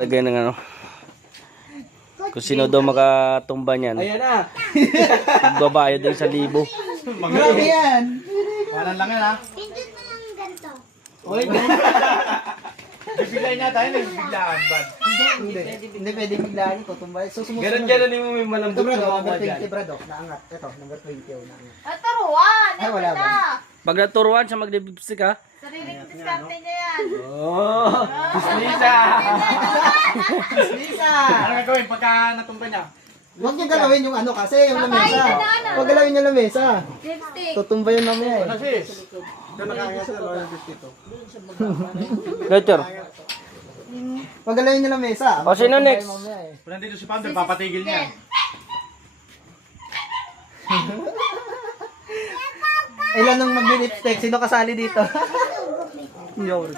Lagay ng ano. Kung sino daw makatumba niyan. Ayan na. Magbabayad din 1,000. Marami yan. Walang lang yan ha. Pindot mo lang ganito. Uy, bibiglayin na tayo, nagbibiglaan. Bad. Hindi pwede biglaan ito. Tumbay. Susunod. Ganon mo may Ito malambot brad, na number mga 20 brad. Naangat. Ito, number 20 oh, naangat. Turuan! Ay, wala ba? Pag naturuan siya mag-lipstick ha. Sariling diskarte niya yan. Oh, Lisa! Lisa! Ano gagawin pagka natumba niya? Huwag niyo galawin yung ano kasi, yung Babae lamesa. ka na, ano? Huwag galawin yung lamesa. Lipstick. Tutumba yun mamaya Ano eh. sis? Ito nakaangat sa lower dito. Later. Huwag galawin yung lamesa. O, sino Tutumba next? yun mamaya eh. Kung nandito si Pounder, papatigil niya. Ilan nang mag-lipstick? Sino kasali dito? Yo.